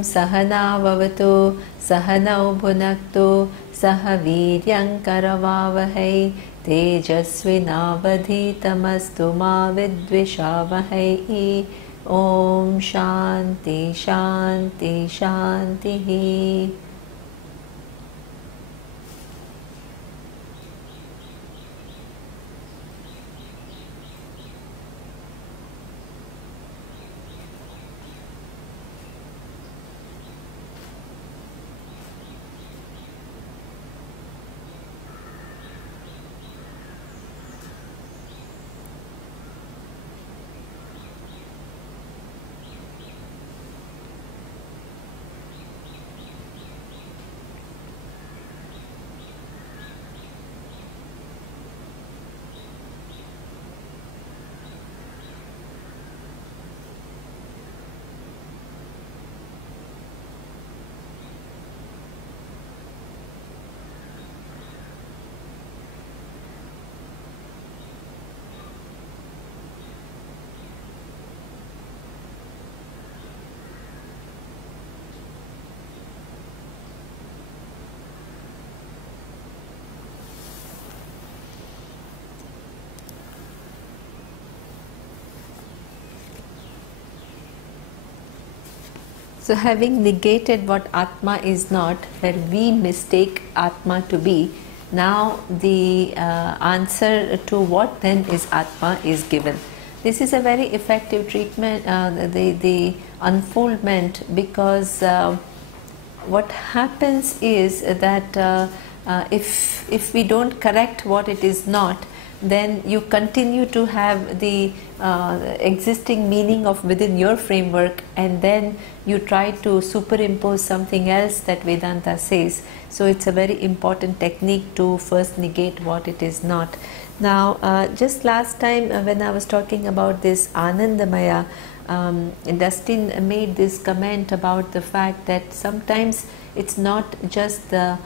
Sahana Vavatu Sahanau Bhunaktu Saha Viryam Karavavahai Tejasvinavadhitamastu ma vidvishavahai. Om Shanti Shanti Shanti. So having negated what Atma is not, where we mistake Atma to be, now the answer to what then is Atma is given. This is a very effective treatment, the unfoldment, because what happens is that if we don't correct what it is not, then you continue to have the existing meaning of within your framework, and then you try to superimpose something else that Vedanta says. So it's a very important technique to first negate what it is not. Now, just last time when I was talking about this Anandamaya, Dustin made this comment about the fact that sometimes it's not just the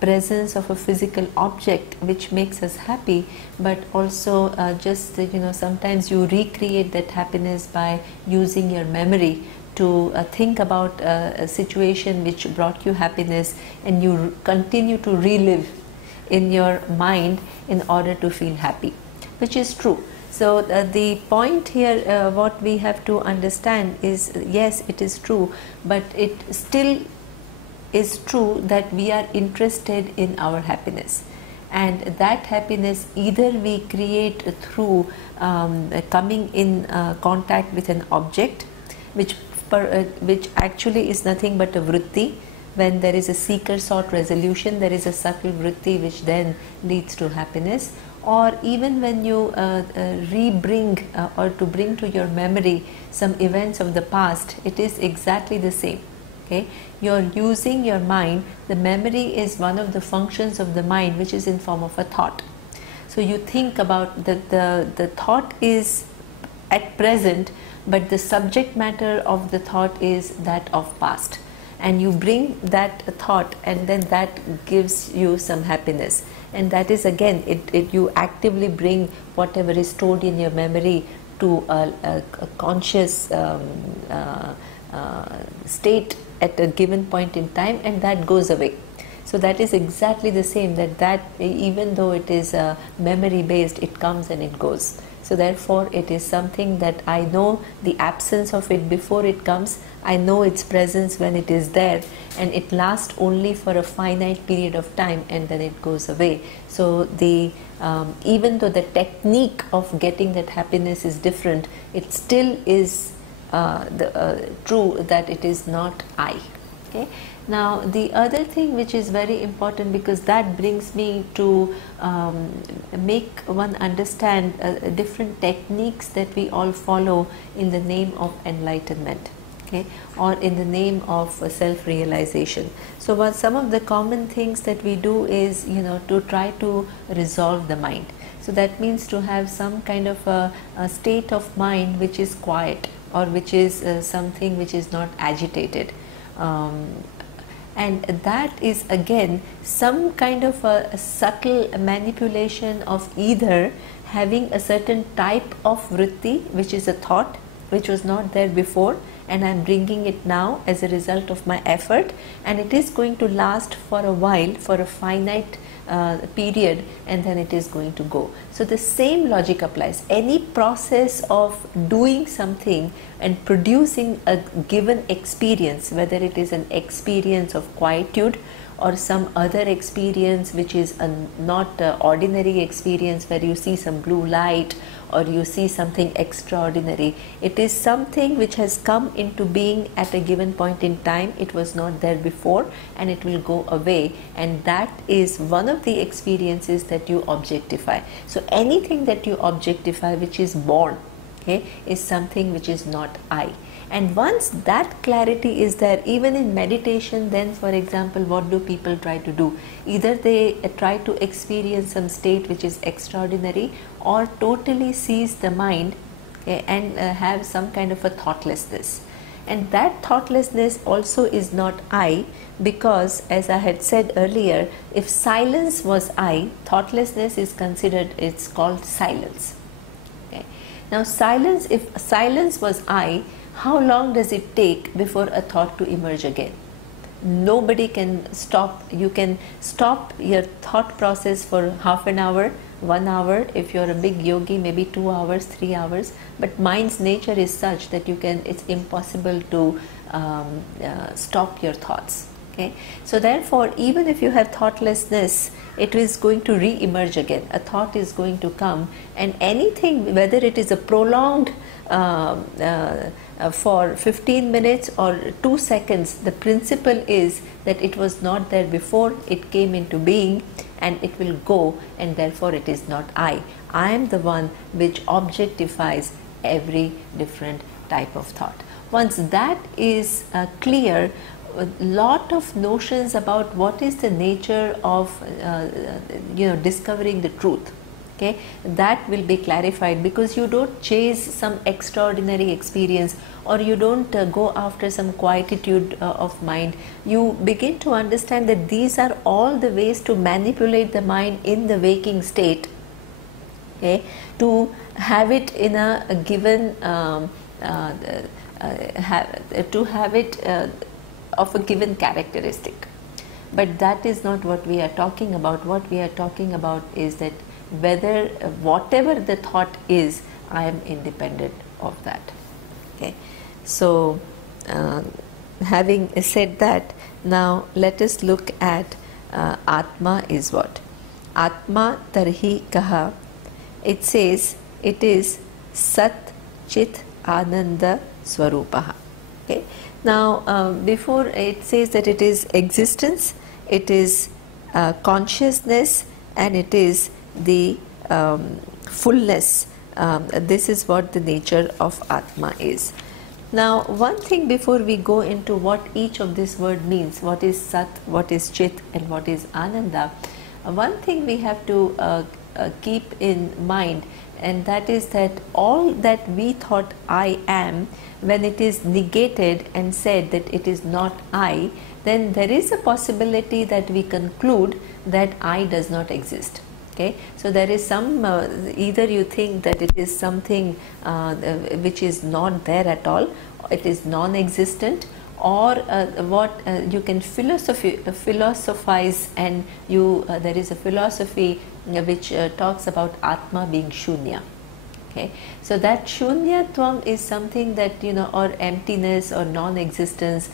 presence of a physical object which makes us happy, but also just sometimes you recreate that happiness by using your memory to think about a situation which brought you happiness, and you continue to relive in your mind in order to feel happy, which is true. So the point here, what we have to understand is, yes, it is true, but it still is true that we are interested in our happiness, and that happiness either we create through coming in contact with an object, which actually is nothing but a vritti. When there is a seeker sought resolution, there is a subtle vritti which then leads to happiness. Or even when you re-bring or to bring to your memory some events of the past, it is exactly the same. Okay? You're using your mind. The memory is one of the functions of the mind, which is in form of a thought. So you think about the thought is at present, but the subject matter of the thought is that of past, and you bring that thought, and then that gives you some happiness. And that is again, you actively bring whatever is stored in your memory to a conscious state at a given point in time, and that goes away. So that is exactly the same, that even though it is memory based, it comes and it goes. So therefore it is something that I know the absence of it before it comes, I know its presence when it is there, and it lasts only for a finite period of time, and then it goes away. So the even though the technique of getting that happiness is different, it still is true that it is not I. Okay. Now the other thing which is very important, because that brings me to make one understand different techniques that we all follow in the name of enlightenment, okay, or in the name of self-realization. So what some of the common things that we do is, to try to resolve the mind. So that means to have some kind of a state of mind which is quiet, or which is something which is not agitated. And that is again some kind of a subtle manipulation of either having a certain type of vritti, which is a thought which was not there before, and I'm bringing it now as a result of my effort, and it is going to last for a while, for a finite period, and then it is going to go. So the same logic applies. Any process of doing something and producing a given experience, whether it is an experience of quietude or some other experience which is a not ordinary experience where you see some blue light or you see something extraordinary. It is something which has come into being at a given point in time. It was not there before and it will go away, and that is one of the experiences that you objectify. So anything that you objectify which is born, okay, is something which is not I. And once that clarity is there, even in meditation, then for example, what do people try to do? Either they try to experience some state which is extraordinary, or totally seize the mind, okay, and have some kind of a thoughtlessness. And that thoughtlessness also is not I, because as I had said earlier, if silence was I, thoughtlessness is considered, it's called silence. Okay. Now silence, if silence was I, how long does it take before a thought to emerge again? Nobody can stop. You can stop your thought process for half an hour, 1 hour. If you're a big yogi, maybe 2 hours, 3 hours. But mind's nature is such that you can. It's impossible to stop your thoughts. Okay. So therefore, even if you have thoughtlessness, it is going to re-emerge again. A thought is going to come, and anything, whether it is a prolonged for 15 minutes or 2 seconds, the principle is that it was not there before, it came into being and it will go, and therefore it is not I. I am the one which objectifies every different type of thought. Once that is clear, a lot of notions about what is the nature of discovering the truth, okay, that will be clarified, because you don't chase some extraordinary experience, or you don't go after some quietude of mind. You begin to understand that these are all the ways to manipulate the mind in the waking state, okay, to have it in a given to have it of a given characteristic. But that is not what we are talking about. What we are talking about is that whether whatever the thought is, I am independent of that. Okay. So having said that, now let us look at Atma is what? Atma tarhi kaha. It says it is Sat Chit Ananda Swarupaha. Okay. Now before it says that it is existence, it is consciousness, and it is the fullness. This is what the nature of Atma is. Now one thing before we go into what each of this word means, what is Sat, what is Chit, and what is Ananda, one thing we have to keep in mind, and that is that all that we thought I am, when it is negated and said that it is not I, then there is a possibility that we conclude that I does not exist. Okay, so there is some either you think that it is something which is not there at all, it is non-existent, or what you can philosophize, and you there is a philosophy which talks about Atma being Shunya. Okay, so that Shunyatvam is something that, or emptiness or non-existence.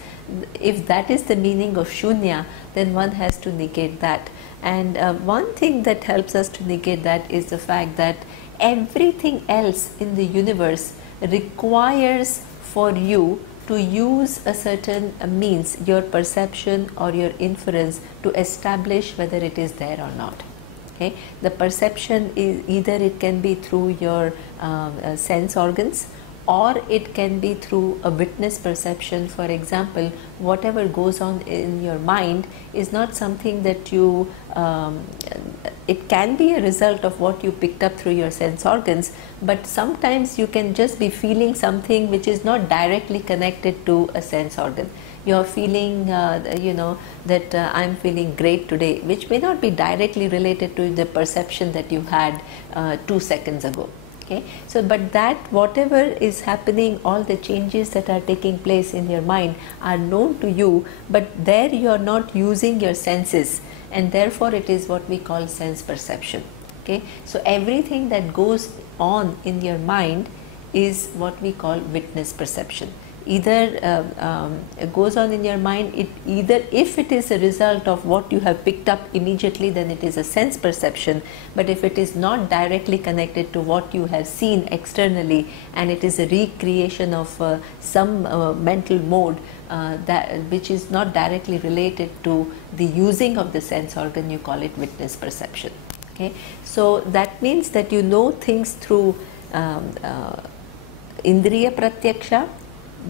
If that is the meaning of Shunya, then one has to negate that. And one thing that helps us to negate that is the fact that everything else in the universe requires for you to use a certain means, your perception or your inference, to establish whether it is there or not. Okay, the perception is either it can be through your sense organs, or it can be through a witness perception. For example, whatever goes on in your mind is not something that you it can be a result of what you picked up through your sense organs, but sometimes you can just be feeling something which is not directly connected to a sense organ. You are feeling that I'm feeling great today, which may not be directly related to the perception that you had 2 seconds ago. Okay, so but that whatever is happening, all the changes that are taking place in your mind are known to you, but there you are not using your senses, and therefore it is what we call sense perception. Okay, so everything that goes on in your mind is what we call witness perception. Either it goes on in your mind, either if it is a result of what you have picked up immediately, then it is a sense perception, but if it is not directly connected to what you have seen externally and it is a recreation of some mental mode that which is not directly related to the using of the sense organ, you call it witness perception. Okay, so that means that you know things through indriya pratyaksha,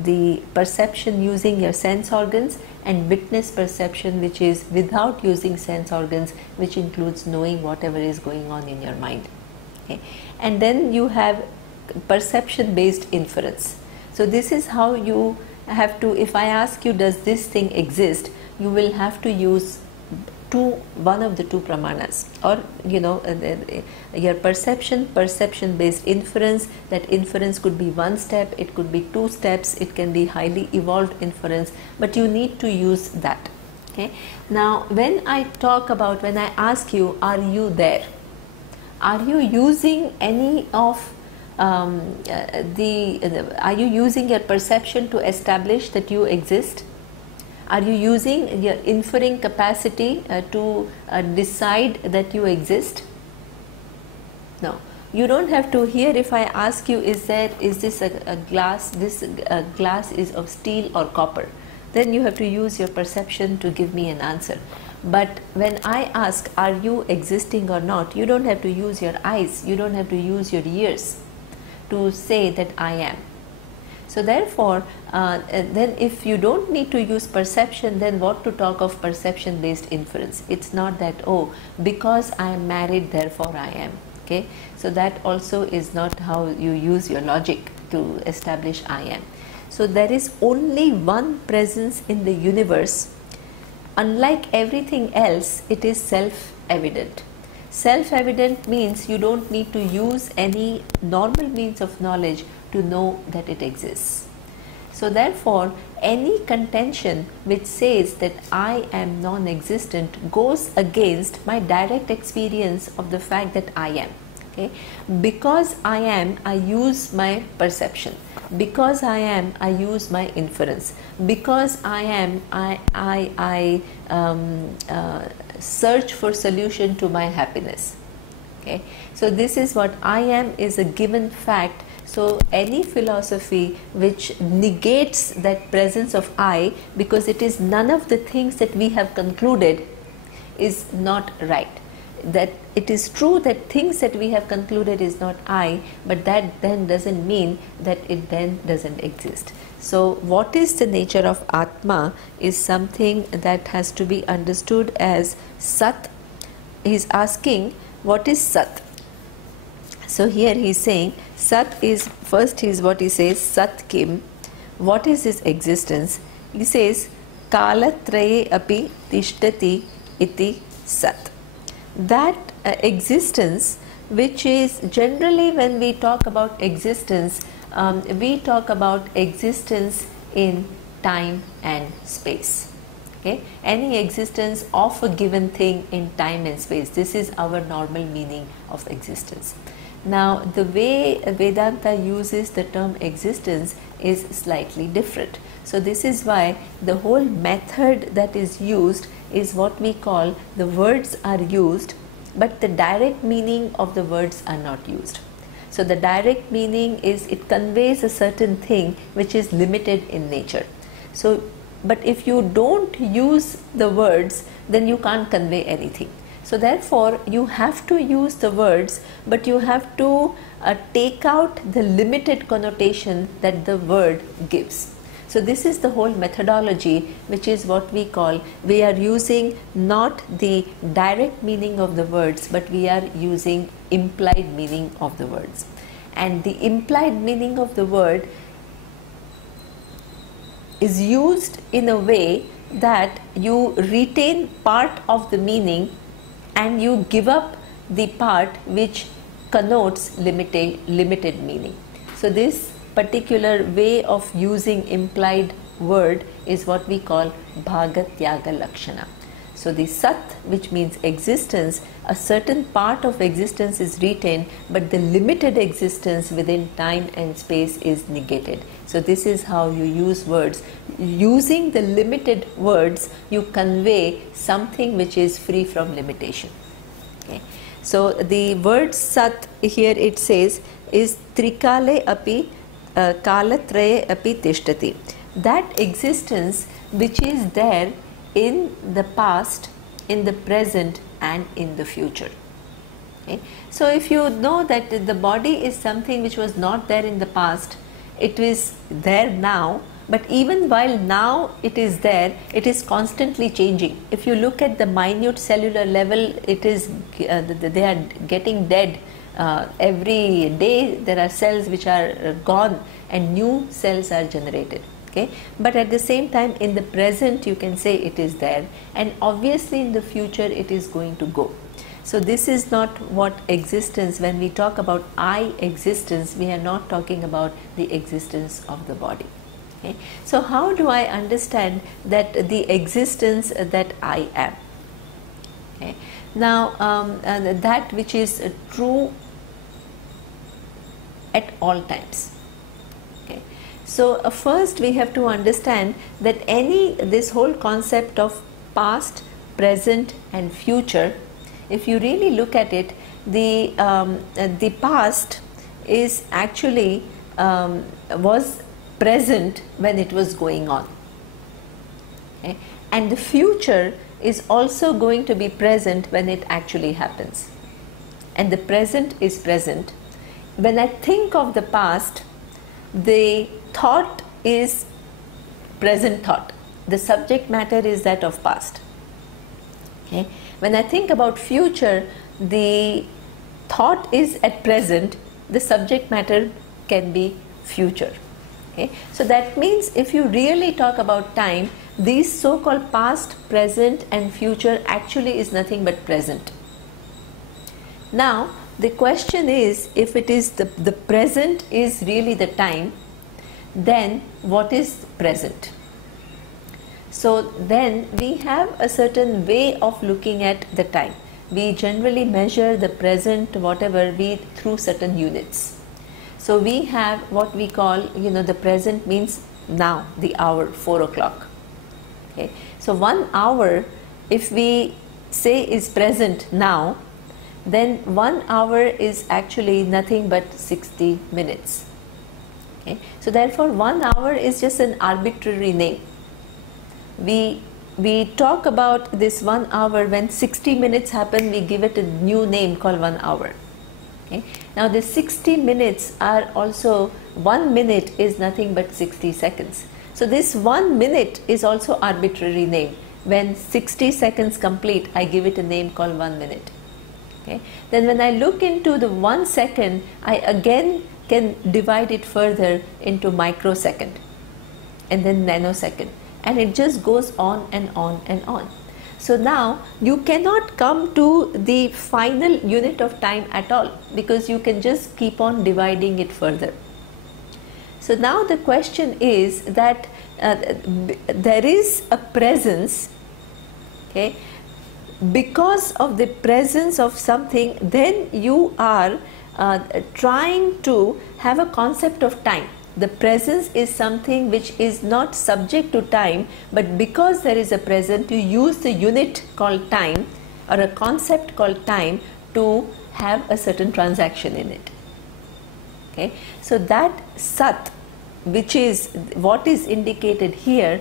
the perception using your sense organs, and witness perception, which is without using sense organs, which includes knowing whatever is going on in your mind. Okay, and then you have perception based inference. So this is how you have to, if I ask you does this thing exist, you will have to use one of the two pramanas, or your perception based inference. That inference could be one step, it could be two steps, it can be highly evolved inference, but you need to use that. Okay, now when I ask you, are you there, are you using any of are you using your perception to establish that you exist? Are you using your inferring capacity to decide that you exist? No. You don't have to. Here if I ask you, is this a glass, this glass is of steel or copper, then you have to use your perception to give me an answer. But when I ask, are you existing or not, you don't have to use your eyes, you don't have to use your ears to say that I am. So therefore, then if you don't need to use perception, then what to talk of perception based inference? It's not that, oh, because I am married, therefore I am. Okay, so that also is not how you use your logic to establish I am. So there is only one presence in the universe. Unlike everything else, it is self-evident. Self-evident means you don't need to use any normal means of knowledge to know that it exists. So therefore, any contention which says that I am non-existent goes against my direct experience of the fact that I am. Okay? Because I am, I use my perception. Because I am, I use my inference. Because I am, I search for solution to my happiness. Okay? So this is what I am, is a given fact. So any philosophy which negates that presence of I, because it is none of the things that we have concluded, is not right. That it is true that things that we have concluded is not I, but that then doesn't mean that it then doesn't exist. So what is the nature of Atma is something that has to be understood as Sat. He is asking, what is Sat? So here he is saying, Sat is, first is what he says, Sat Kim. What is his existence? He says, Kalatraye api tishtati iti Sat. That existence, which is generally when we talk about existence, we talk about existence in time and space. Okay? Any existence of a given thing in time and space. This is our normal meaning of existence. Now, the way Vedanta uses the term existence is slightly different. So this is why the whole method that is used is what we call, the words are used, but the direct meaning of the words are not used. So the direct meaning is it conveys a certain thing which is limited in nature. So, but if you don't use the words, then you can't convey anything. So therefore, you have to use the words, but you have to take out the limited connotation that the word gives. So this is the whole methodology, which is what we call, we are using not the direct meaning of the words, but we are using implied meaning of the words. And the implied meaning of the word is used in a way that you retain part of the meaning and you give up the part which connotes limited meaning. So this particular way of using implied word is what we call bhagatyaga lakshana. So the sat, which means existence, a certain part of existence is retained, but the limited existence within time and space is negated. So this is how you use words. Using the limited words, you convey something which is free from limitation. Okay. So the word sat here, it says, is trikale api kalatraye api tishtati. That existence which is there in the past, in the present and in the future. Okay. So if you know that the body is something which was not there in the past, it is there now, but even while now it is there, it is constantly changing. If you look at the minute cellular level, it is they are getting dead. Every day there are cells which are gone and new cells are generated. Okay. But at the same time, in the present you can say it is there, and obviously in the future it is going to go. So this is not what existence, when we talk about I existence, we are not talking about the existence of the body. Okay. So how do I understand that the existence that I am? Okay. Now that which is true at all times. Okay. So first we have to understand that this whole concept of past, present and future, if you really look at it, the past is actually was present when it was going on. Okay. And the future is also going to be present when it actually happens. And the present is present. When I think of the past, the thought is present thought. The subject matter is that of past. Okay. When I think about future, the thought is at present, the subject matter can be future. Okay. So that means if you really talk about time, these so-called past, present and future actually is nothing but present. Now the question is, if it is the present is really the time, then what is present? So then we have a certain way of looking at the time. We generally measure the present whatever through certain units. So we have what we call, the present means now, the hour, 4 o'clock. Okay. So 1 hour, if we say is present now, then 1 hour is actually nothing but 60 minutes. Okay. So therefore 1 hour is just an arbitrary name. We talk about this 1 hour, when 60 minutes happen, we give it a new name called 1 hour. Okay. Now the 60 minutes are also, 1 minute is nothing but 60 seconds. So this 1 minute is also arbitrary name. When 60 seconds complete, I give it a name called 1 minute. Okay. Then when I look into the 1 second, I again can divide it further into microsecond and then nanosecond, and it just goes on and on and on. So now you cannot come to the final unit of time at all, because you can just keep on dividing it further. So now the question is that there is a presence, okay. Because of the presence of something, then you are trying to have a concept of time. The presence is something which is not subject to time, but because there is a present, you use the unit called time or a concept called time to have a certain transaction in it. Okay. So that sat, which is what is indicated here,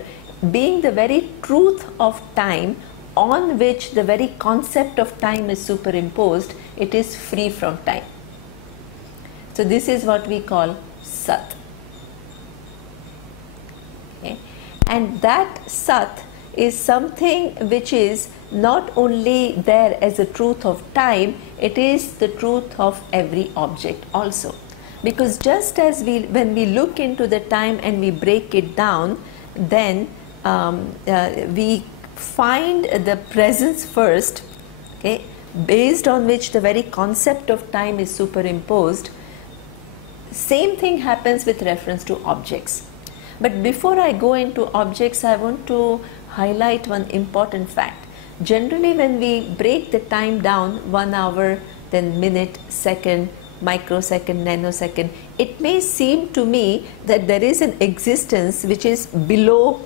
being the very truth of time on which the very concept of time is superimposed, it is free from time. So this is what we call sat. Okay. And that sat is something which is not only there as a truth of time, it is the truth of every object also. Because just as when we look into the time and we break it down, then we find the presence first, okay, based on which the very concept of time is superimposed. Same thing happens with reference to objects. But before I go into objects, I want to highlight one important fact. Generally, when we break the time down, 1 hour, then minute, second, microsecond, nanosecond, it may seem to me that there is an existence which is below,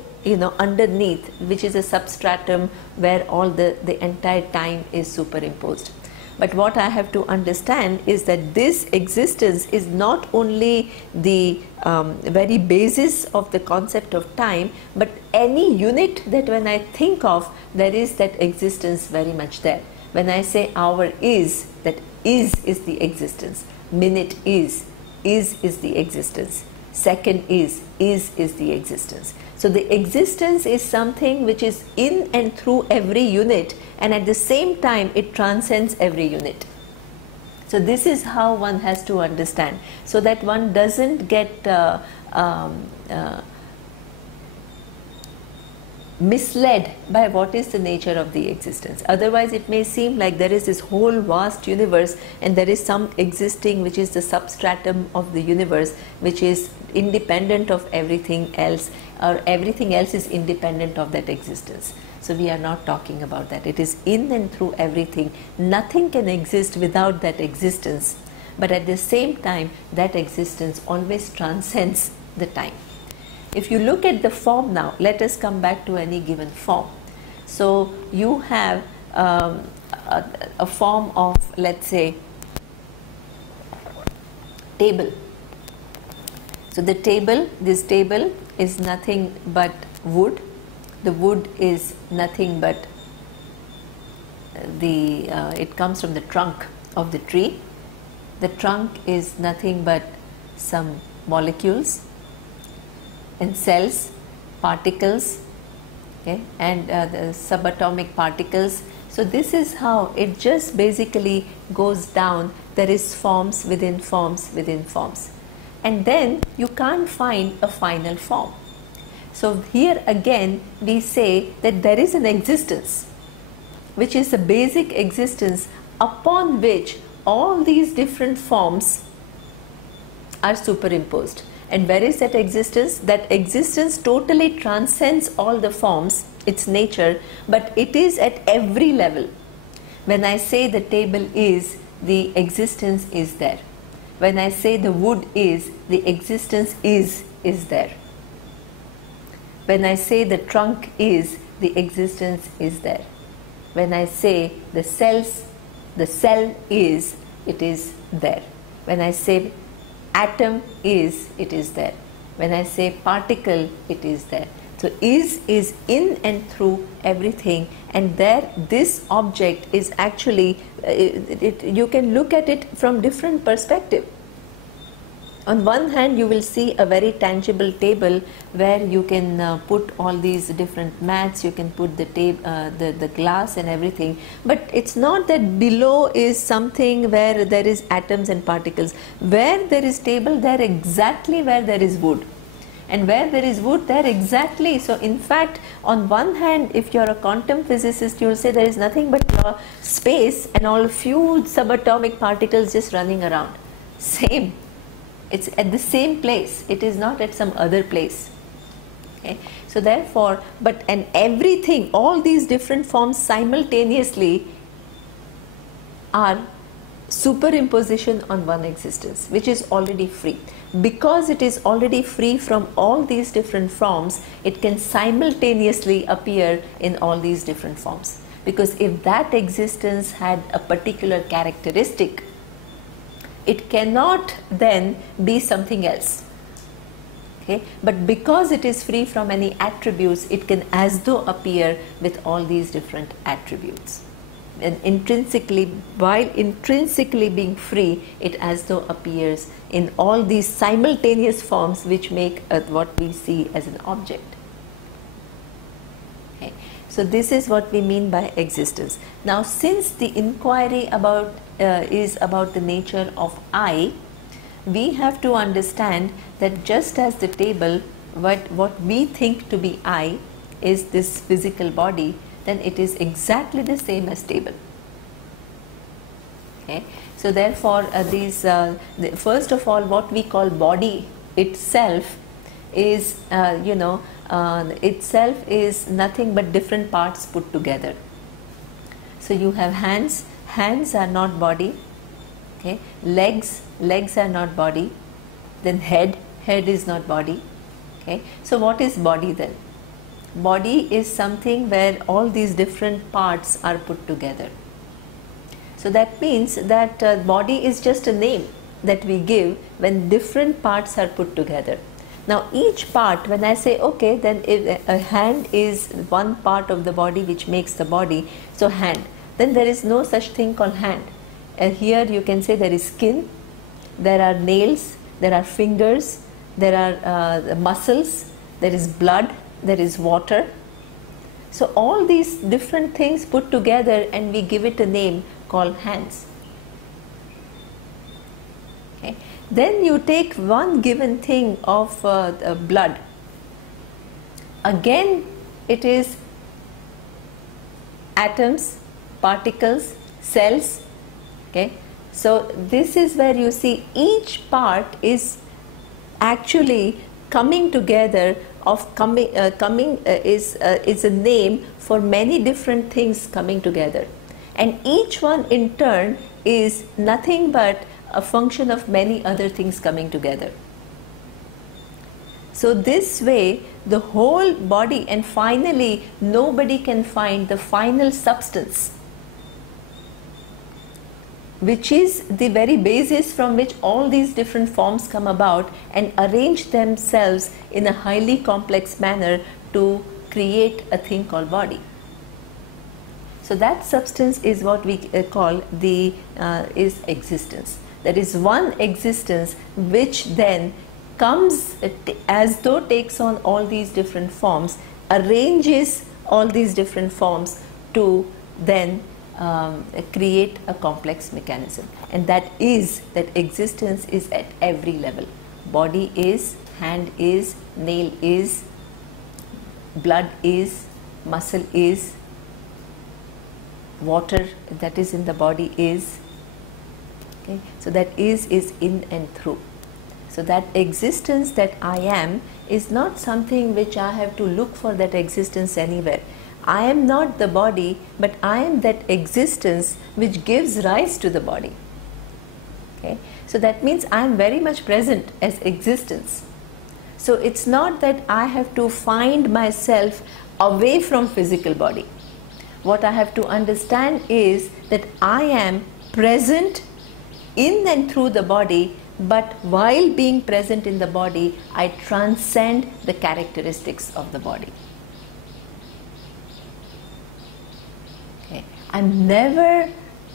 underneath, which is a substratum where all the entire time is superimposed. But what I have to understand is that this existence is not only the very basis of the concept of time, but any unit that when I think of, there is that existence very much there. When I say hour is, that is the existence. Minute is the existence. Second is the existence. So the existence is something which is in and through every unit, and at the same time it transcends every unit. So this is how one has to understand, so that one doesn't get misled by what is the nature of the existence. Otherwise it may seem like there is this whole vast universe and there is some existing which is the substratum of the universe, which is independent of everything else, or everything else is independent of that existence. So we are not talking about that. It is in and through everything. Nothing can exist without that existence, but at the same time that existence always transcends the time. If you look at the form now, let us come back to any given form. So you have a form of, let's say, table. So the table, this table is nothing but wood. The wood is nothing but it comes from the trunk of the tree. The trunk is nothing but some molecules and cells, particles, okay, and the subatomic particles. So this is how it just basically goes down. There is forms within forms within forms, and then you can't find a final form. So here again we say that there is an existence, which is the basic existence upon which all these different forms are superimposed. And where is that existence? That existence totally transcends all the forms, its nature, but it is at every level. When I say the table is, the existence is there. When I say the wood is, the existence is there. When I say the trunk is, the existence is there. When I say the cells, the cell is, it is there. When I say atom is, it is there. When I say particle, it is there. So is in and through everything, and there this object is actually, you can look at it from different perspective. On one hand you will see a very tangible table where you can put all these different mats, you can put the glass and everything, but it's not that below is something where there is atoms and particles. Where there is table, there exactly where there is wood, and where there is wood, there exactly. So in fact, on one hand, if you are a quantum physicist, you will say there is nothing but space and all few subatomic particles just running around. Same. It's at the same place, it is not at some other place. Okay? So therefore, and everything, all these different forms simultaneously are superimposition on one existence, which is already free. Because it is already free from all these different forms, it can simultaneously appear in all these different forms. Because if that existence had a particular characteristic, it cannot then be something else. Okay? But because it is free from any attributes, it can as though appear with all these different attributes. And intrinsically, while intrinsically being free, it as though appears in all these simultaneous forms which make what we see as an object. Okay? So this is what we mean by existence. Now, since the inquiry about is about the nature of I, we have to understand that just as the table, what we think to be I is this physical body, then it is exactly the same as table. Okay, so therefore first of all, what we call body itself is itself is nothing but different parts put together. So you have hands, hands are not body. Okay, legs, legs are not body. Then head, head is not body. Okay, so what is body then? Body is something where all these different parts are put together. So that means that body is just a name that we give when different parts are put together. Now each part, when I say okay, then if a hand is one part of the body which makes the body, so hand, then there is no such thing called hand. Here you can say there is skin, there are nails, there are fingers, there are muscles, there is blood, there is water. So all these different things put together and we give it a name called hands. Okay. Then you take one given thing of blood. Again it is atoms, particles, cells. Okay. So this is where you see each part is actually coming together of is a name for many different things coming together, and each one in turn is nothing but a function of many other things coming together. So this way the whole body, and finally nobody can find the final substance, which is the very basis from which all these different forms come about and arrange themselves in a highly complex manner to create a thing called body. So that substance is what we call the is existence. There is one existence which then comes as though takes on all these different forms, arranges all these different forms to then create a complex mechanism, and that existence is at every level. Body is, hand is, nail is, blood is, muscle is, water that is in the body is. Okay, so that is in and through. So that existence that I am is not something which I have to look for that existence anywhere. I am not the body, but I am that existence which gives rise to the body. Okay? So that means I am very much present as existence. So it's not that I have to find myself away from physical body. What I have to understand is that I am present in and through the body, but while being present in the body, I transcend the characteristics of the body. I'm never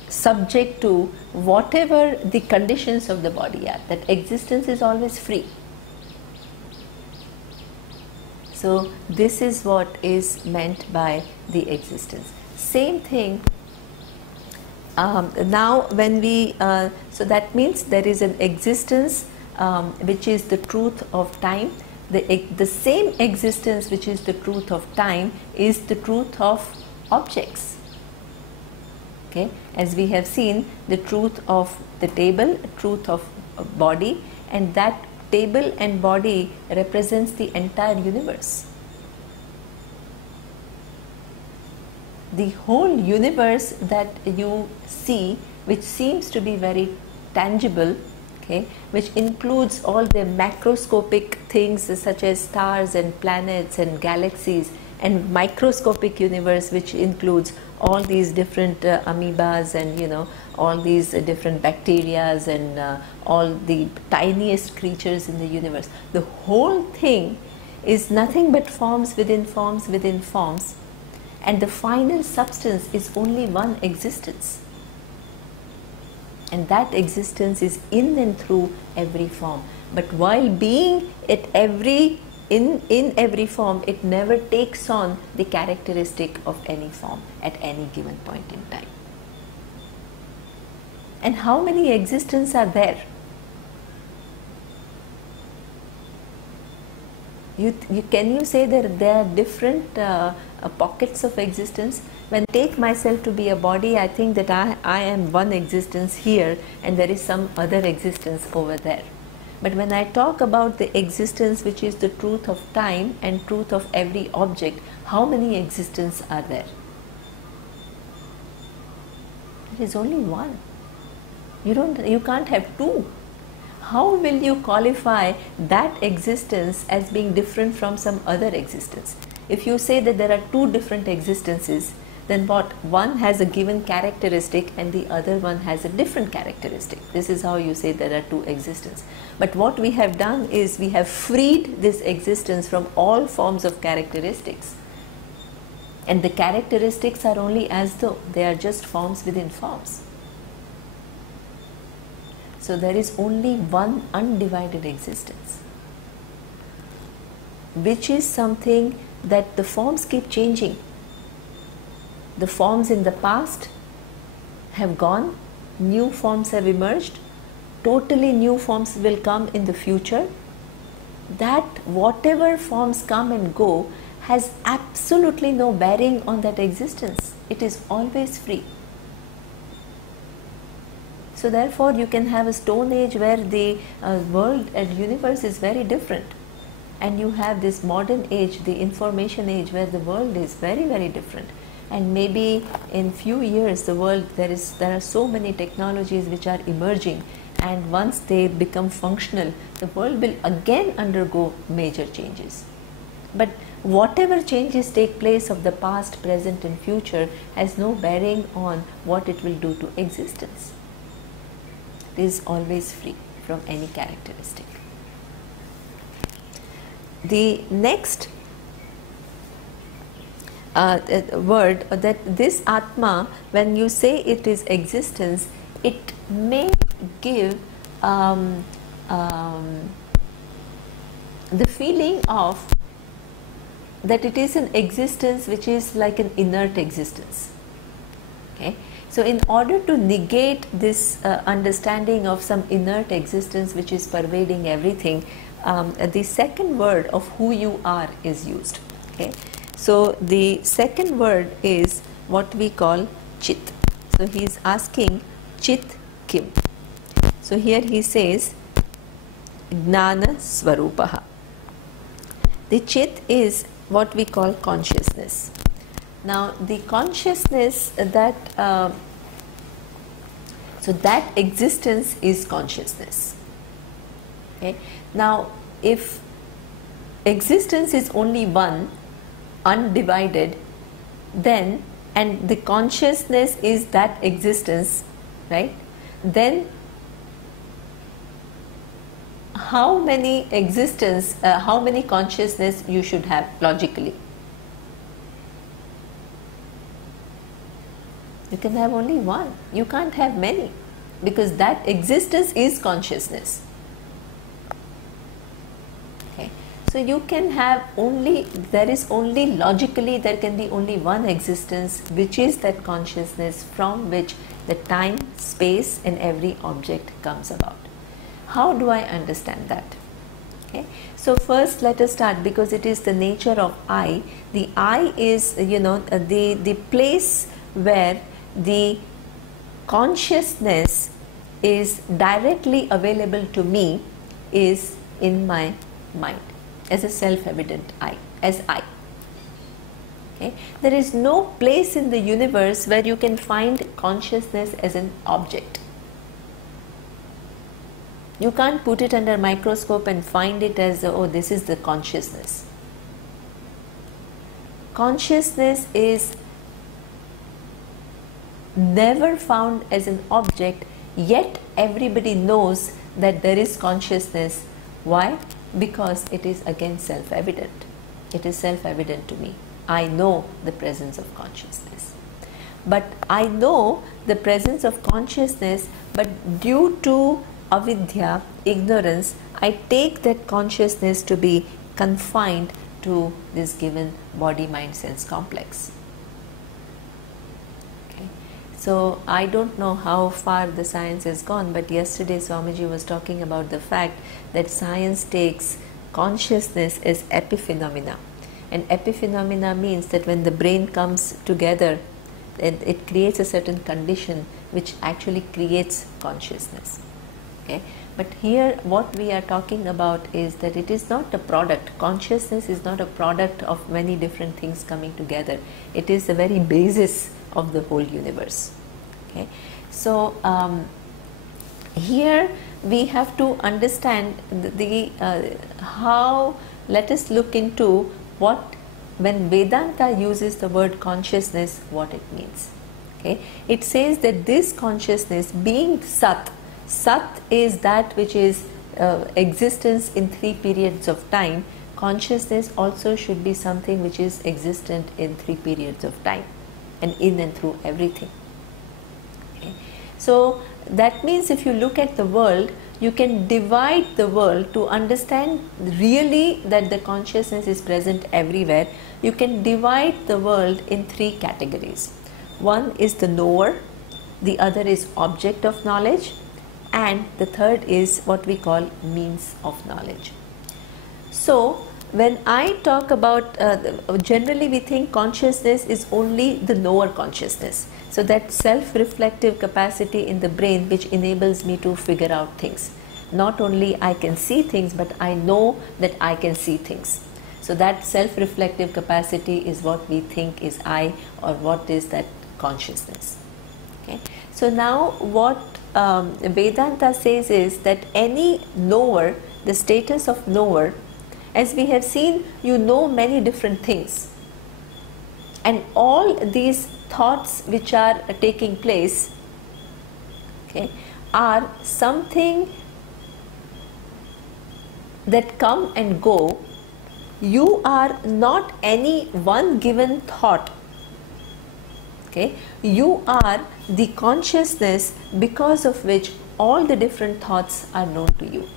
subject to whatever the conditions of the body are. That existence is always free. So this is what is meant by the existence. Same thing. Now when we, so that means there is an existence which is the truth of time. The same existence which is the truth of time is the truth of objects. Okay. As we have seen, the truth of the table, truth of body, and that table and body represents the entire universe. The whole universe that you see, which seems to be very tangible, okay, which includes all the macroscopic things such as stars and planets and galaxies, and microscopic universe which includes all these different amoebas and all these different bacterias and all the tiniest creatures in the universe. The whole thing is nothing but forms within forms within forms, and the final substance is only one existence, and that existence is in and through every form. But while being at in every form, it never takes on the characteristic of any form at any given point in time. And how many existences are there? Can you say that there are different pockets of existence? When I take myself to be a body, I think that I am one existence here and there is some other existence over there. But when I talk about the existence which is the truth of time and truth of every object, how many existences are there? There is only one. You can't have two. How will you qualify that existence as being different from some other existence? If you say that there are two different existences, then what? One has a given characteristic and the other one has a different characteristic. This is how you say there are two existences. But what we have done is we have freed this existence from all forms of characteristics. And the characteristics are only as though they are just forms within forms. So there is only one undivided existence, which is something that the forms keep changing. The forms in the past have gone, new forms have emerged, totally new forms will come in the future. That whatever forms come and go has absolutely no bearing on that existence. It is always free. So therefore you can have a stone age where the world and universe is very different, and you have this modern age, the information age, where the world is very, very different. And maybe in few years the world, there are so many technologies which are emerging, and once they become functional, the world will again undergo major changes. But whatever changes take place of the past, present and future has no bearing on what it will do to existence. It is always free from any characteristic. The next word, that this Atma, when you say it is existence, it may give the feeling of that it is an existence which is like an inert existence. Okay? So in order to negate this understanding of some inert existence which is pervading everything, the second word of who you are is used. Okay? So the second word is what we call Chit. So he is asking Chit Kim. So here he says Gnana Swarupaha. The Chit is what we call consciousness. Now the consciousness that so that existence is consciousness. Okay? Now if existence is only one, undivided, then, and the consciousness is that existence, right? Then how many existence, how many consciousness you should have logically? You can have only one. You can't have many, because that existence is consciousness. Okay. So you can have only, there is only logically, there can be only one existence, which is that consciousness from which the time, space and every object comes about. How do I understand that? Okay. So first let us start, because it is the nature of I. The I is, the place where the consciousness is directly available to me is in my mind, as a self-evident I, as I. Okay. There is no place in the universe where you can find consciousness as an object. You can't put it under a microscope and find it as, oh, this is the consciousness. Consciousness is never found as an object, yet everybody knows that there is consciousness. Why? Because it is again self-evident. It is self-evident to me. I know the presence of consciousness. But I know the presence of consciousness, but due to avidya, ignorance, I take that consciousness to be confined to this given body, mind, sense complex. Okay. So I don't know how far the science has gone, but yesterday Swamiji was talking about the fact that science takes consciousness as epiphenomena. And epiphenomena means that when the brain comes together it creates a certain condition which actually creates consciousness. Okay? But here what we are talking about is that it is not a product. Consciousness is not a product of many different things coming together. It is the very basis of the whole universe. Okay? So here we have to understand how, let us look into what, when Vedanta uses the word consciousness, what it means. Okay? It says that this consciousness being Sat, Sat is that which is existence in 3 periods of time. Consciousness also should be something which is existent in 3 periods of time and in and through everything. Okay? So that means if you look at the world, you can divide the world to understand really that the consciousness is present everywhere. You can divide the world in 3 categories. One is the knower, the other is object of knowledge, and the third is what we call means of knowledge. So when I talk about, generally we think consciousness is only the knower consciousness. So that self-reflective capacity in the brain which enables me to figure out things. Not only I can see things, but I know that I can see things. So that self-reflective capacity is what we think is I, or what is that consciousness. Okay? So now what Vedanta says is that any knower, the status of knower, as we have seen, you know many different things. And all these thoughts which are taking place, okay, are something that come and go. You are not any one given thought. Okay? You are the consciousness because of which all the different thoughts are known to you.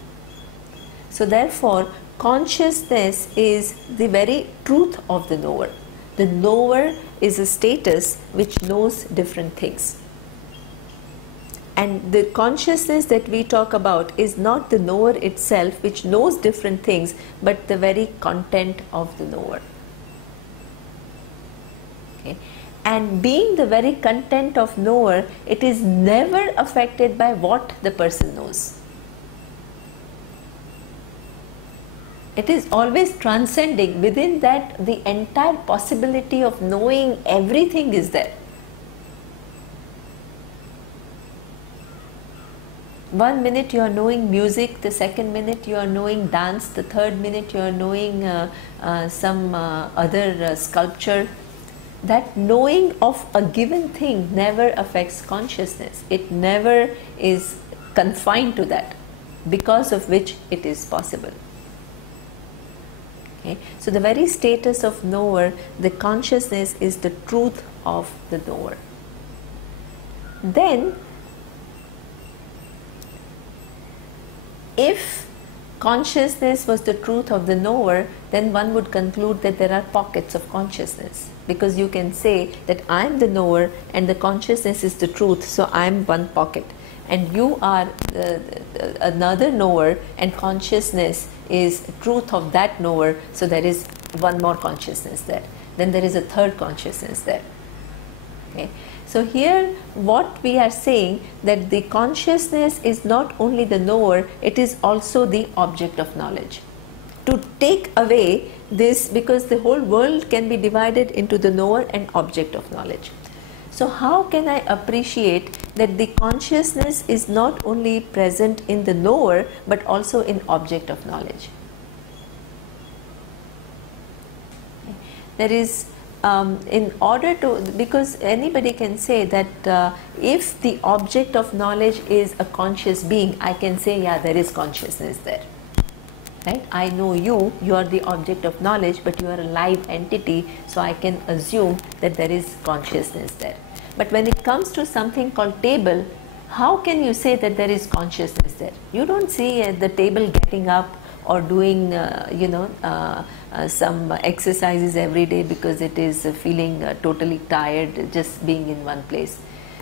So therefore, consciousness is the very truth of the knower. The knower is a status which knows different things. And the consciousness that we talk about is not the knower itself which knows different things, but the very content of the knower. Okay? And being the very content of knower, it is never affected by what the person knows. It is always transcending. Within that, the entire possibility of knowing everything is there. One minute you are knowing music, the second minute you are knowing dance, the third minute you are knowing some other sculpture. That knowing of a given thing never affects consciousness. It never is confined to that, because of which it is possible. Okay? So the very status of knower, the consciousness is the truth of the knower. Then, if consciousness was the truth of the knower, then one would conclude that there are pockets of consciousness. Because you can say that I am the knower and the consciousness is the truth, so I am one pocket. And you are another knower and consciousness is truth of that knower, so there is one more consciousness there. Then there is a third consciousness there. Okay? So here what we are saying, that the consciousness is not only the knower, it is also the object of knowledge. To take away this, because the whole world can be divided into the knower and object of knowledge. So how can I appreciate that the consciousness is not only present in the knower but also in object of knowledge? There is in order to, because anybody can say that if the object of knowledge is a conscious being, I can say, yeah, there is consciousness there. Right? I know you, you are the object of knowledge, but you are a live entity, so I can assume that there is consciousness there. But when it comes to something called table, how can you say that there is consciousness there? You don't see the table getting up or doing some exercises every day because it is feeling totally tired just being in one place.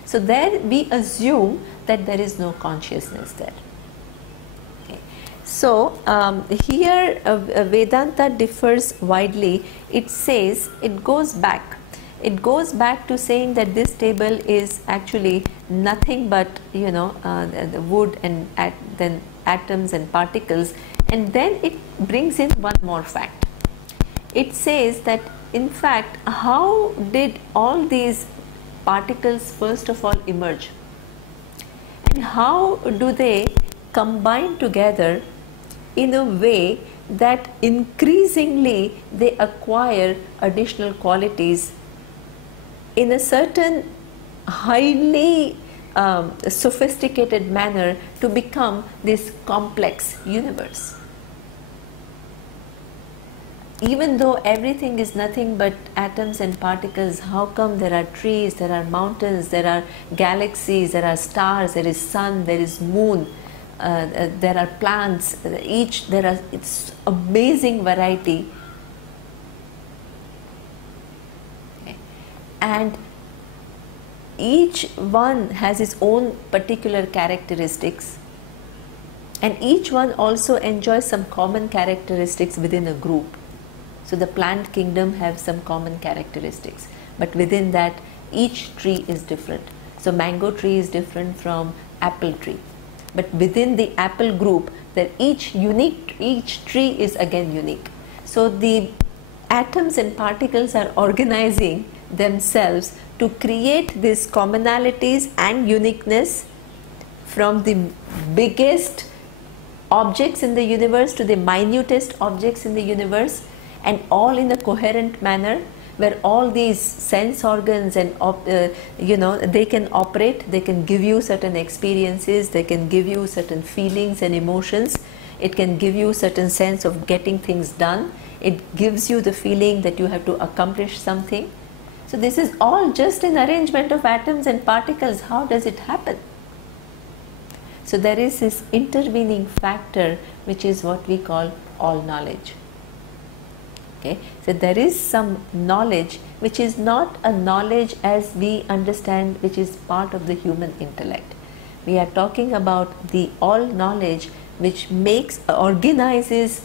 So there we assume that there is no consciousness there. Okay. So here Vedanta differs widely. It says, it goes back. it goes back to saying that this table is actually nothing but, you know, the wood and then atoms and particles. And then it brings in one more fact. It says that in fact, how did all these particles first of all emerge, and how do they combine together in a way that increasingly they acquire additional qualities in a certain highly sophisticated manner to become this complex universe. Even though everything is nothing but atoms and particles, how come there are trees, there are mountains, there are galaxies, there are stars, there is sun, there is moon, there are plants, it's amazing variety. Okay. And each one has its own particular characteristics, and each one also enjoys some common characteristics within a group. So the plant kingdom have some common characteristics, but within that each tree is different. So mango tree is different from apple tree, but within the apple group, that each tree is again unique. So the atoms and particles are organizing themselves to create these commonalities and uniqueness, from the biggest objects in the universe to the minutest objects in the universe, and all in a coherent manner, where all these sense organs and you know, they can operate, they can give you certain experiences, they can give you certain feelings and emotions, it can give you certain sense of getting things done, it gives you the feeling that you have to accomplish something. So this is all just an arrangement of atoms and particles. How does it happen? So there is this intervening factor, which is what we call all knowledge. Okay. So there is some knowledge which is not a knowledge as we understand, which is part of the human intellect. We are talking about the all knowledge which organizes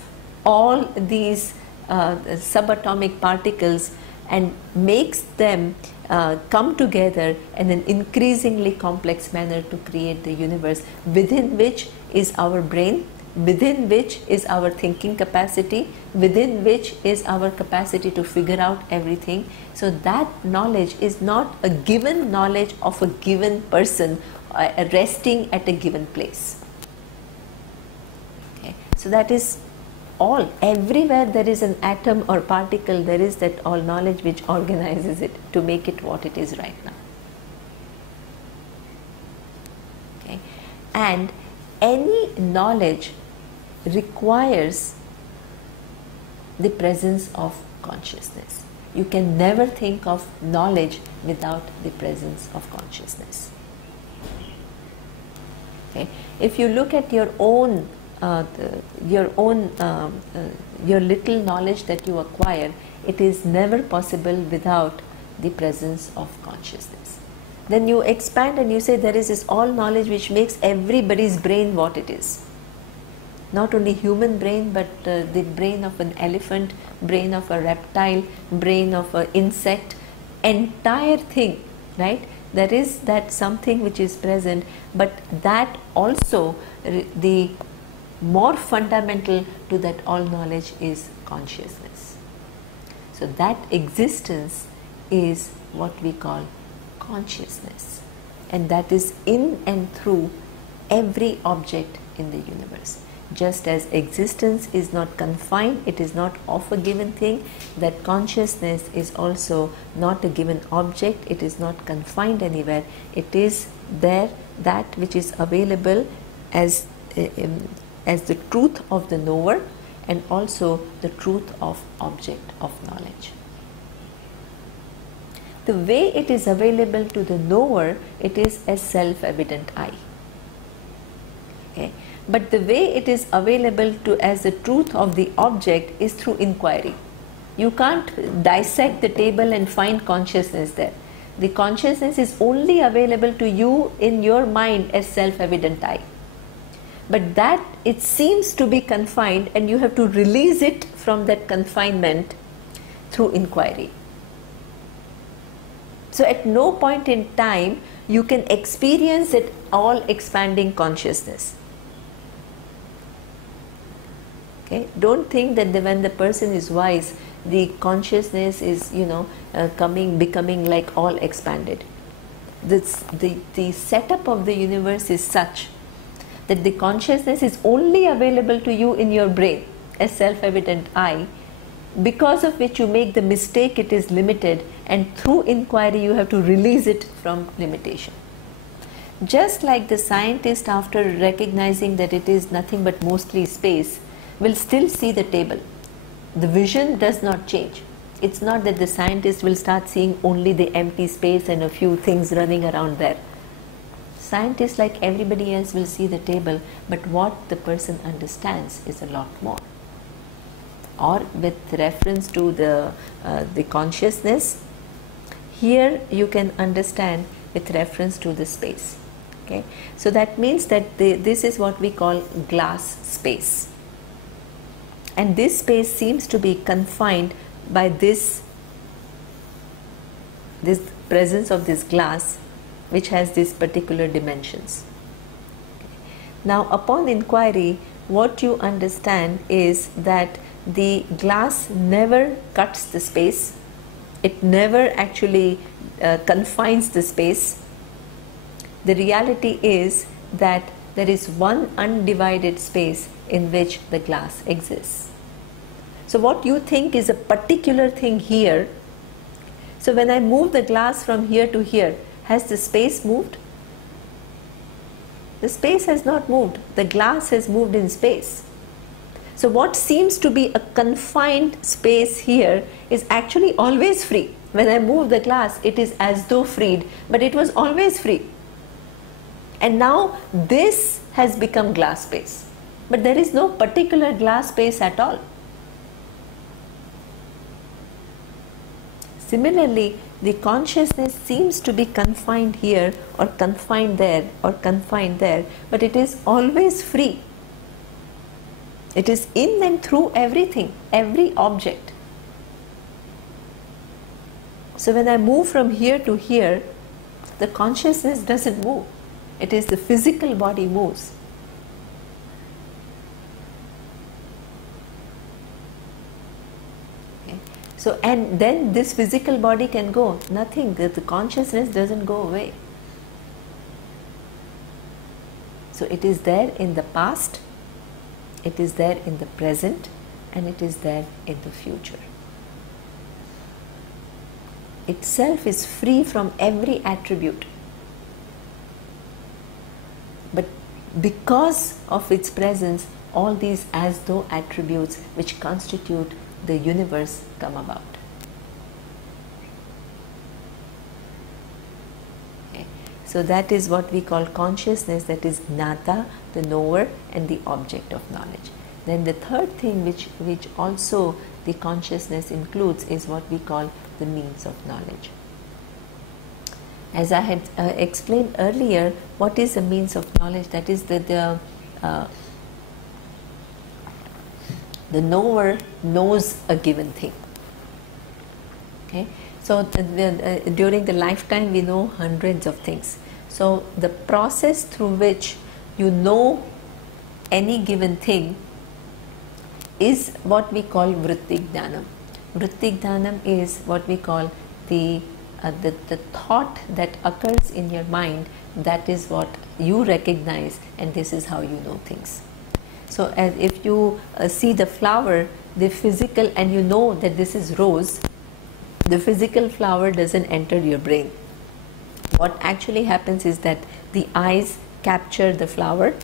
all these subatomic particles and makes them come together in an increasingly complex manner to create the universe, within which is our brain, within which is our thinking capacity, within which is our capacity to figure out everything. So that knowledge is not a given knowledge of a given person resting at a given place. Okay. So that is all. Everywhere there is an atom or particle, there is that all knowledge which organizes it to make it what it is right now. Okay. And any knowledge requires the presence of consciousness. You can never think of knowledge without the presence of consciousness. Okay. If you look at your own your little knowledge that you acquire, it is never possible without the presence of consciousness. Then you expand and you say there is this all knowledge which makes everybody's brain what it is. Not only human brain, but the brain of an elephant, brain of a reptile, brain of an insect, entire thing, right? There is that something which is present, but that also, the more fundamental to that all knowledge is consciousness. So that existence is what we call consciousness, and that is in and through every object in the universe. Just as existence is not confined, it is not of a given thing, that consciousness is also not a given object, it is not confined anywhere, it is there, that which is available as the truth of the knower, and also the truth of object of knowledge. The way it is available to the knower, it is as self-evident I. Okay. But the way it is available to as the truth of the object is through inquiry. You can't dissect the table and find consciousness there. The consciousness is only available to you in your mind as self-evident I. But that it seems to be confined, and you have to release it from that confinement through inquiry. So at no point in time you can experience it all expanding consciousness. Okay? Don't think that when the person is wise, the consciousness is, becoming like all expanded. The setup of the universe is such that the consciousness is only available to you in your brain as self-evident I, because of which you make the mistake it is limited, and through inquiry you have to release it from limitation. Just like the scientist, after recognizing that it is nothing but mostly space, will still see the table. The vision does not change. It's not that the scientist will start seeing only the empty space and a few things running around there. Scientists, like everybody else, will see the table, but what the person understands is a lot more. Or with reference to the consciousness, here you can understand with reference to the space. Okay? So that means that this is what we call glass space. And this space seems to be confined by this presence of this glass, which has these particular dimensions. Now upon inquiry, what you understand is that the glass never cuts the space, it never actually confines the space. The reality is that there is one undivided space in which the glass exists. So what you think is a particular thing here, so when I move the glass from here to here, has the space moved? The space has not moved, the glass has moved in space. So what seems to be a confined space here is actually always free. When I move the glass, it is as though freed, but it was always free. And now this has become glass space, but there is no particular glass space at all. Similarly, the consciousness seems to be confined here or confined there or confined there, but it is always free. It is in and through everything, every object. So when I move from here to here, the consciousness doesn't move. It is the physical body moves. Okay. So, and then this physical body can go, nothing, the consciousness doesn't go away. So it is there in the past, it is there in the present, and it is there in the future. Itself is free from every attribute. But because of its presence, all these as though attributes which constitute the universe come about. Okay. So that is what we call consciousness, that is Gnata, the knower, and the object of knowledge. Then the third thing which also the consciousness includes is what we call the means of knowledge. As I had explained earlier, what is a means of knowledge? That is the knower knows a given thing. Okay? So during the lifetime we know hundreds of things. So the process through which you know any given thing is what we call vritti jnanam. Vritti jnanam is what we call the thought that occurs in your mind. That is what you recognize, and this is how you know things. So as if you see the flower, the physical, and you know that this is rose, the physical flower doesn't enter your brain. What actually happens is that the eyes capture the flower,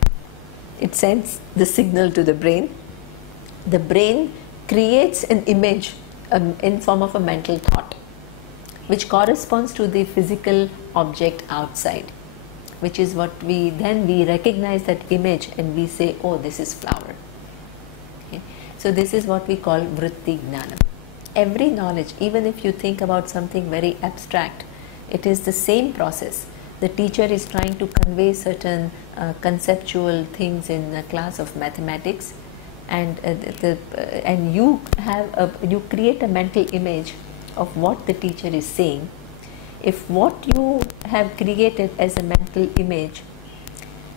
it sends the signal to the brain creates an image in form of a mental thought, which corresponds to the physical object outside, which is what we recognize that image and we say, oh, this is flower. Okay. So this is what we call vritti jnanam. Every knowledge, even if you think about something very abstract, it is the same process. The teacher is trying to convey certain conceptual things in a class of mathematics, and you create a mental image of what the teacher is saying, If what you have created as a mental image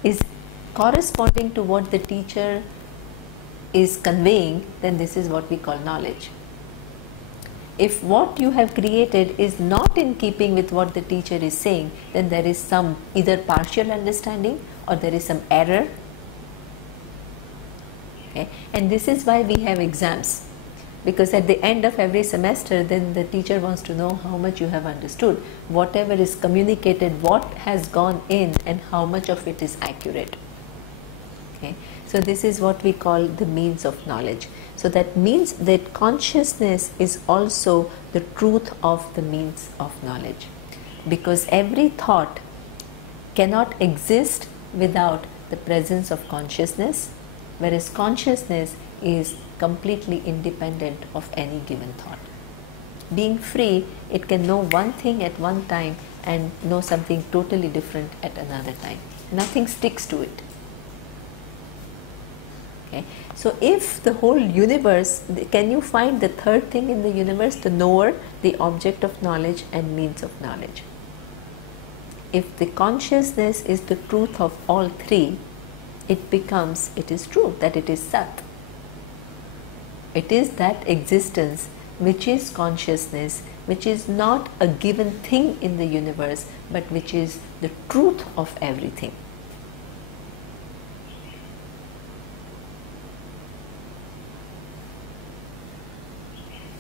is corresponding to what the teacher is conveying, then this is what we call knowledge. If what you have created is not in keeping with what the teacher is saying, then there is some either partial understanding or there is some error. Okay? And this is why we have exams, because at the end of every semester then the teacher wants to know how much you have understood, whatever is communicated, what has gone in and how much of it is accurate. Okay? So this is what we call the means of knowledge. So that means that consciousness is also the truth of the means of knowledge, because every thought cannot exist without the presence of consciousness, whereas consciousness is completely independent of any given thought. Being free, it can know one thing at one time and know something totally different at another time. Nothing sticks to it. Okay. So if the whole universe, can you find the third thing in the universe, the knower, the object of knowledge and means of knowledge? If the consciousness is the truth of all three, it is true that it is Sat. It is that existence which is consciousness, which is not a given thing in the universe, but which is the truth of everything.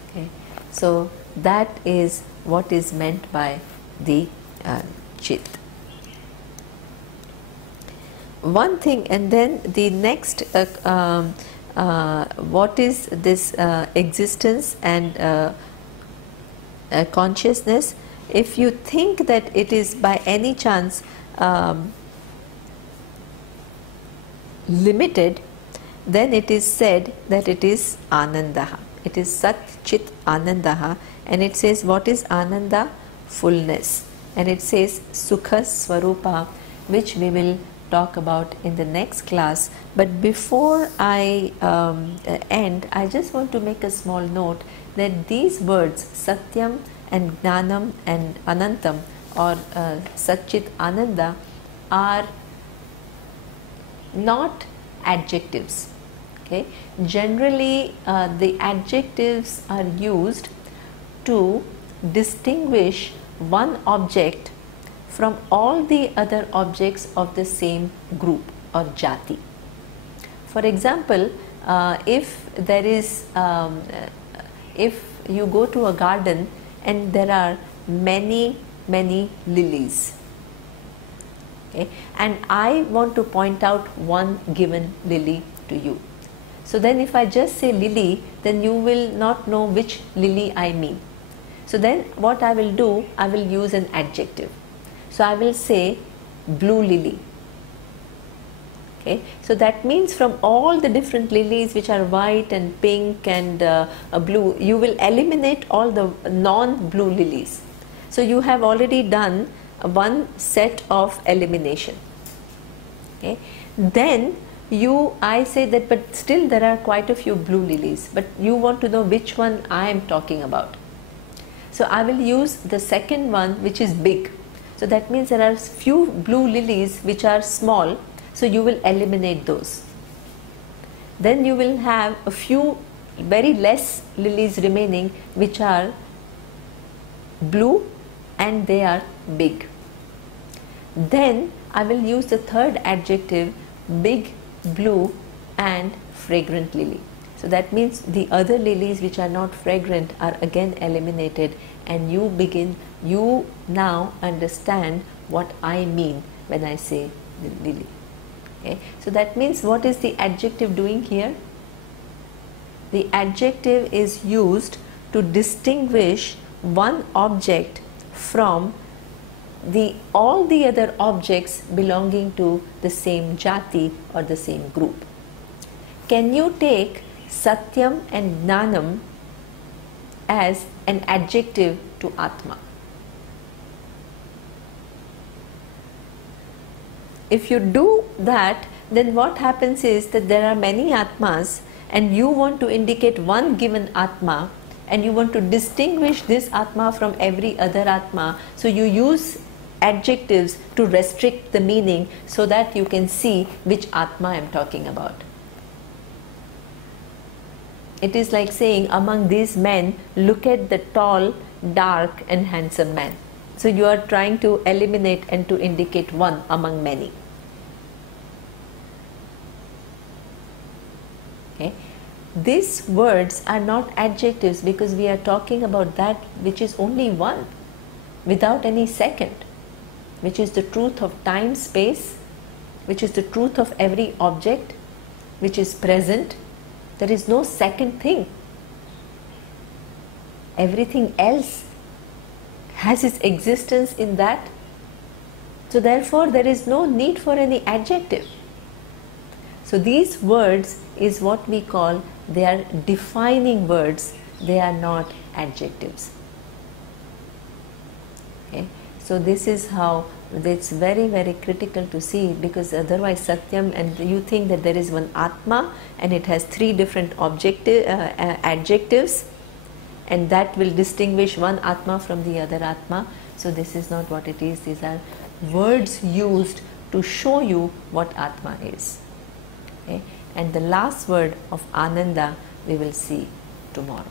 Okay. So that is what is meant by the Chit. One thing, and then the next, what is this existence and consciousness? If you think that it is by any chance limited, then it is said that it is Anandaha. It is Sat Chit Anandaha, and it says what is Ananda? Fullness. And it says Sukha Swarupa, which we will talk about in the next class. But before I end, I just want to make a small note that these words Satyam and Gnanam and Anantam, or Satchit Ananda, are not adjectives. Okay? Generally the adjectives are used to distinguish one object from all the other objects of the same group or jati. For example, if there is, if you go to a garden and there are many lilies, okay, and I want to point out one given lily to you. So then if I just say lily, then you will not know which lily I mean. So then what I will do, I will use an adjective. So I will say blue lily. Okay. So that means from all the different lilies which are white and pink and blue, you will eliminate all the non-blue lilies. So you have already done one set of elimination. Okay. Then I say that, but still there are quite a few blue lilies, but you want to know which one I am talking about. So I will use the second one, which is big. So that means there are few blue lilies which are small, so you will eliminate those. Then you will have a few very less lilies remaining which are blue and they are big. Then I will use the third adjective, big, blue and fragrant lily. So that means the other lilies which are not fragrant are again eliminated, and you now understand what I mean when I say the lily. Okay. So that means what is the adjective doing here? The adjective is used to distinguish one object from all the other objects belonging to the same jati or the same group. Can you take Satyam and Gnanam as an adjective to Atma? If you do that, then what happens is that there are many Atmas and you want to indicate one given Atma, and you want to distinguish this Atma from every other Atma. So you use adjectives to restrict the meaning so that you can see which Atma I am talking about. It is like saying, among these men, look at the tall, dark and handsome man. So you are trying to eliminate and to indicate one among many. Okay. These words are not adjectives because we are talking about that which is only one, without any second, which is the truth of time, space, which is the truth of every object, which is present. There is no second thing. Everything else has its existence in that. So therefore there is no need for any adjective. So these words is what we call, they are defining words, they are not adjectives. Okay. So this is how it's very, very critical to see, because otherwise Satyam, and you think that there is one Atma and it has three different adjectives, and that will distinguish one Atma from the other Atma. So this is not what it is. These are words used to show you what Atma is. Okay? And the last word of Ananda we will see tomorrow.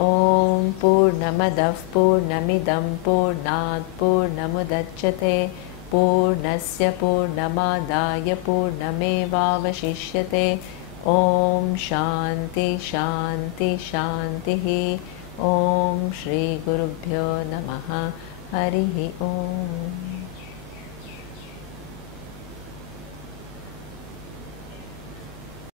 Om Purnamadav Purnamidam Purnat Purnamudachyate Purnasya Purnamadaya Purnamevavashishyate. Om Shanti Shanti Shanti. Om Shri Gurubhyo Namaha. Harihi Om.